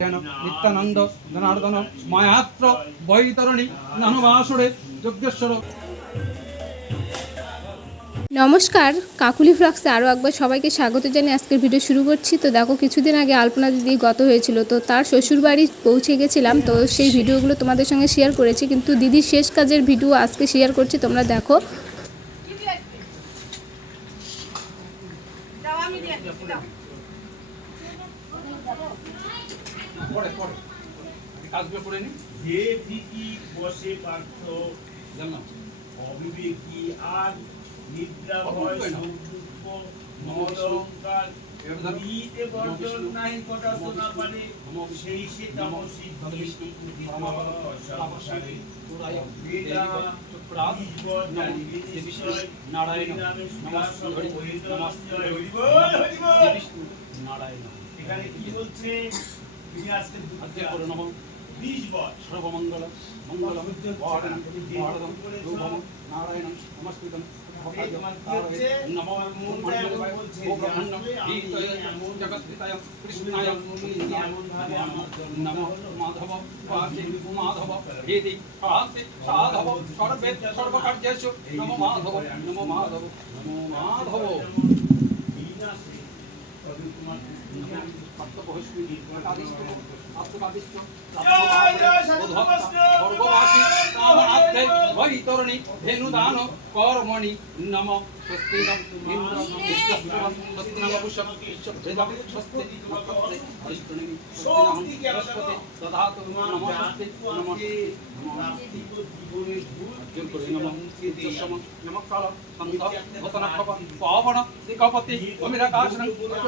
জ্ঞান নিত্যানন্দ জনার্দন মায়াত্র বৈতরণী নানবাসুরে যজ্ঞেশ্বর নমস্কার কাকুলি ফ্লক্সে আরও একবার সবাইকে স্বাগত জানিয়ে আজকের ভিডিও শুরু করছি। তো দেখো কিছুদিন আগে আলপনা দিদি গত হয়েছিল তো তার শ্বশুরবাড়ি পৌঁছে গেছিলাম তো সেই ভিডিওগুলো তোমাদের সঙ্গে শেয়ার করেছি কিন্তু দিদির শেষ কাজের ভিডিও আজকে শেয়ার করছি তোমরা দেখো। পড়ে পড়ে। কাজগুলো করে নি যে ঠিকই বসে পার্থ জানলাম। অবিবেকী আর নিদ্রা ভয় উঠবে না? সুখ দুঃখ মদ অহংকার এবার ধরো। নিতে বর্জন নাই কটা শোনা পারে সেই সে নমো তামসিদ্ধি সংসারে পুরায় বেদা চক্রাদ ঈশ্বর জানি শ্রী বিষ্ণু নিশ্চয় নারায়ণ। হরিনামে নমঃ সুদাসন হরি হরিদর নমঃ জয় হরি বল, হরি বল। শ্রী বিষ্ণু নারায়ণ। এখানে কি বলছে? সর্বমঙ্গল মঙ্গলম রূপম নারায়ণম নমস্কৃতম? নমো মাধব মাধব হেদি সাধব সর্বে সর্বকার্যেষু নমো মাধব নমো মাধব নমো মাধব। বৈতরণী ধেনুদান কর্মণি নম। স্বস্তি পাবন দিকপতি অমিরাকাশন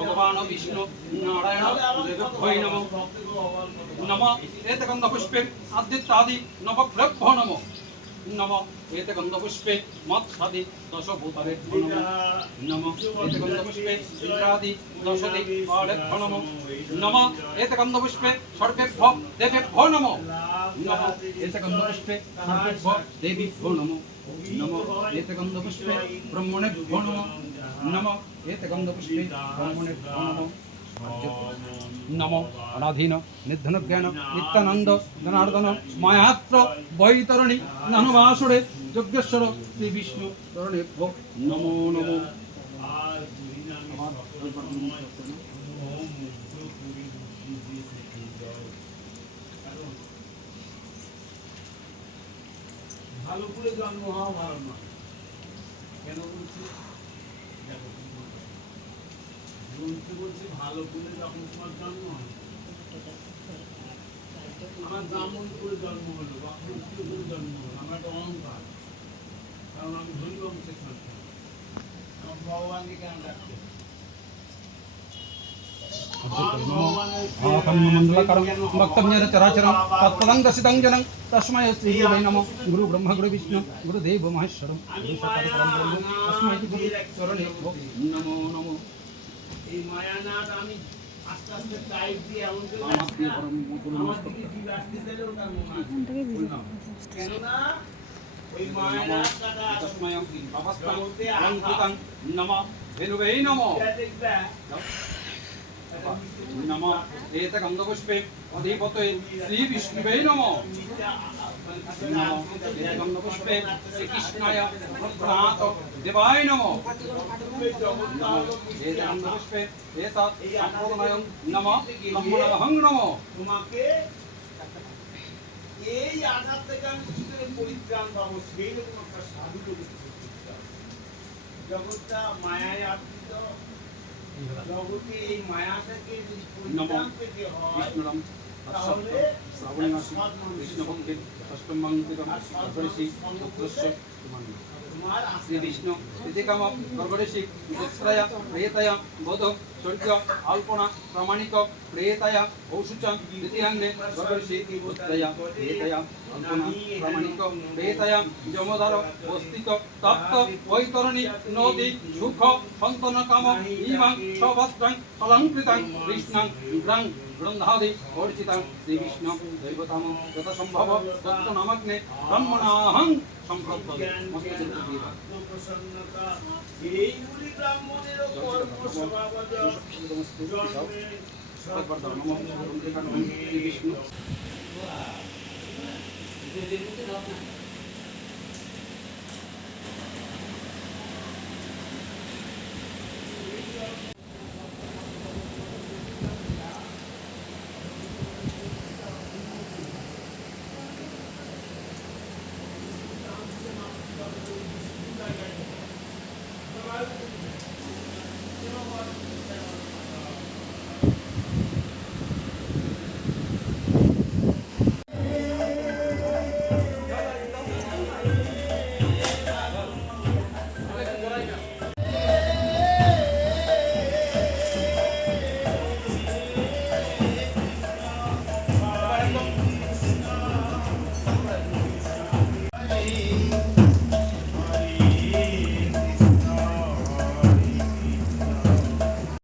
ভগবান বিষ্ণু নারায়ণ নম ভক্তকে ভগবান কত নম এতে গন্ধ পুষ্পে আদিত্যাদি নবগ্রভ্য নম নম এতে মৎসাদি দশ ভূতারে নম নম এতে ইন্দ্রাদি দশদি পালেভ্য নম নম এতে গন্ধ পুষ্পে সর্বেভ্য দেবেভ্য নম নম এতে গন্ধ পুষ্পে সর্বেভ্য দেবীভ্য নম নম এতে গন্ধ পুষ্পে ব্রহ্মণেভ্য নম এতে গন্ধ পুষ্পে ব্রহ্মণেভ্য নম অনাধীন নিধন জ্ঞান নিত্যানন্দ জনার্দন মায়াত্র বৈতরণী নানবাসুরে যজ্ঞেশ্বর শ্রী বিষ্ণু নমো নমো ভালো করে জন্ম হওয়া ভালো নয়। কেন বলছি? দেখো গ্রন্থে বলছে ভালো করে যখন তোমার জন্ম হয় আমার ব্রাহ্মণ করে জন্ম হলো বা ক্ষত্রিয় করে জন্ম হলো। আমার একটা অহংকার। কারণ আমি ধনী বংশের সন্তান আমার ভগবানকে কেন ডাকতে এই মায়ানাথ আমি আস্তে আস্তে টাইপ দিয়ে এমন করে আমার দিকে জীব আসতে দিলে ওটার মনে আছে কেননা ওই মায়ানাথ কাটা তস্মৈ পাপস্তাং অলঙ্কৃতাং ভেনুবে নমো দেখবে নম এত গন্ধপুষ্পে অধিপতে শ্রী বিষ্ণুবে নম নম এত গন্ধপুষ্পে শ্রীকৃষ্ণায় দেবায় নম নম এত গন্ধপুষ্পে এতৎ সম্পূর্ণয়ং নম ব্রহ্মণহং নম এই আঘাত থেকে আমি কি করে পরিত্রাণ পাবো, সেই রকম একটা সাধু জগৎ জগৎটা মায়ায় আবৃত। শ্রাবণী মাসে কৃষ্ণপক্ষে অষ্টম স্থিতিকাম বোধ আল্পনা প্রামাণিক ঔষুচ দ্বিতীয়াঙ্গে উত্তয় প্রেতয় কল্পনা প্রামাণিক বেতায়াম যমধার বস্তিত তপ্ত বৈতরণী নদী সুখ সন্তন কাম ইমাং সভদ্রাং অলঙ্কৃতাং কৃষ্ণাং দাও, নমঃ শ্রী বিষ্ণু 嗯。